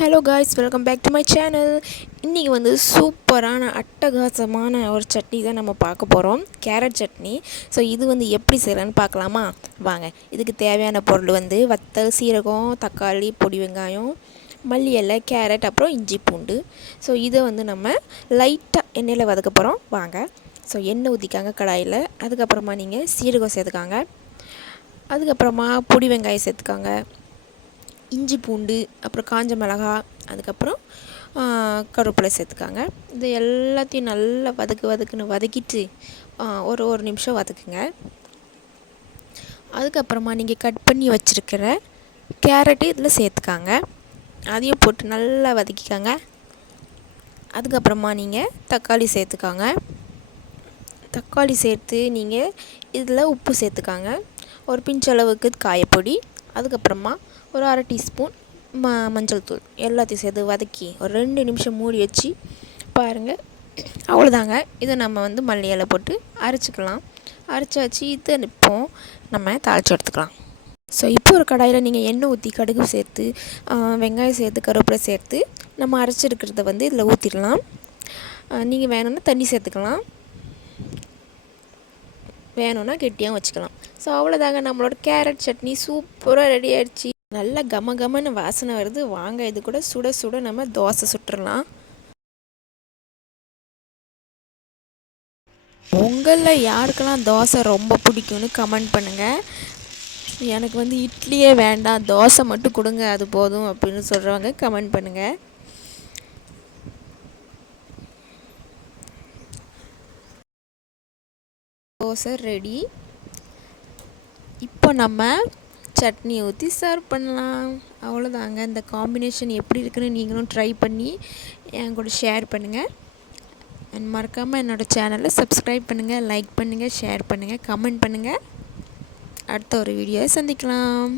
Hello guys, welcome back to my channel. இன்றைக்கி வந்து சூப்பரான அட்டகாசமான ஒரு சட்னி தான் நம்ம பார்க்க போகிறோம். கேரட் சட்னி. ஸோ இது வந்து எப்படி செய்யலான்னு பார்க்கலாமா? வாங்க. இதுக்கு தேவையான பொருள் வந்து வத்தல், சீரகம், தக்காளி, பொடி வெங்காயம், மல்லி இலை, கேரட், அப்புறம் இஞ்சி பூண்டு. ஸோ இதை வந்து நம்ம லைட்டாக எண்ணெயில் வதக்க போகிறோம். வாங்க. ஸோ எண்ணெய் ஊற்றிக்காங்க கடாயில். அதுக்கப்புறமா நீங்கள் சீரகம் சேர்த்துக்காங்க. அதுக்கப்புறமா பொடி வெங்காயம் சேர்த்துக்காங்க, இஞ்சி பூண்டு, அப்புறம் காஞ்ச மிளகா, அதுக்கப்புறம் கருவேப்பிலை சேர்த்துக்காங்க. இது எல்லாத்தையும் நல்லா வதக்குன்னு வதக்கிட்டு ஒரு நிமிஷம் வதக்குங்க. அதுக்கப்புறமா நீங்கள் கட் பண்ணி வச்சுருக்கிற கேரட்டு இதில் சேர்த்துக்காங்க. அதையும் போட்டு நல்லா வதக்கிக்காங்க. அதுக்கப்புறமா நீங்கள் தக்காளி சேர்த்துக்காங்க. தக்காளி சேர்த்து நீங்கள் இதில் உப்பு சேர்த்துக்காங்க, ஒரு பிஞ்சளவுக்கு காயப்பொடி, அதுக்கப்புறமா ஒரு அரை டீஸ்பூன் மஞ்சள் தூள் எல்லாத்தையும் சேர்த்து வதக்கி ஒரு 2 நிமிஷம் மூடி வச்சு பாருங்கள். அவ்வளோதாங்க. இதை நம்ம வந்து மல்லி இலை போட்டு அரைச்சிக்கலாம். அரைச்சாச்சு. இதை இப்போ நம்ம தாளித்து எடுத்துக்கலாம். ஸோ இப்போ ஒரு கடாயில் நீங்கள் எண்ணெய் ஊற்றி கடுகு சேர்த்து வெங்காயம் சேர்த்து கருவேப்பிலை சேர்த்து நம்ம அரைச்சிருக்கிறத வந்து இதில் ஊற்றிடலாம். நீங்கள் வேணும்னா தண்ணி சேர்த்துக்கலாம், வேணும்னா கெட்டியாக வச்சுக்கலாம். ஸோ அவ்வளோதாங்க, நம்மளோட கேரட் சட்னி சூப்பராக ரெடி ஆகிடுச்சு. நல்லா கமகமன்னு வாசனை வருது. வாங்க, இது கூட சுட சுட நம்ம தோசை சுட்டுடலாம். உங்களில் யாருக்கெல்லாம் தோசை ரொம்ப பிடிக்கும்னு கமெண்ட் பண்ணுங்கள். எனக்கு வந்து இட்லியே வேண்டாம், தோசை மட்டும் கொடுங்க அது போதும் அப்படின்னு சொல்கிறவங்க கமெண்ட் பண்ணுங்கள். தோசை ரெடி. இப்போ நம்ம சட்னி ஊற்றி சர்வ் பண்ணலாம். அவ்வளோதாங்க. இந்த காம்பினேஷன் எப்படி இருக்குன்னு நீங்களும் ட்ரை பண்ணி என் கூட ஷேர் பண்ணுங்கள். அண்ட் மறக்காமல் என்னோடய சேனலை சப்ஸ்கிரைப் பண்ணுங்கள், லைக் பண்ணுங்கள், ஷேர் பண்ணுங்கள், கமெண்ட் பண்ணுங்கள். அடுத்த ஒரு வீடியோவை சந்திக்கலாம்.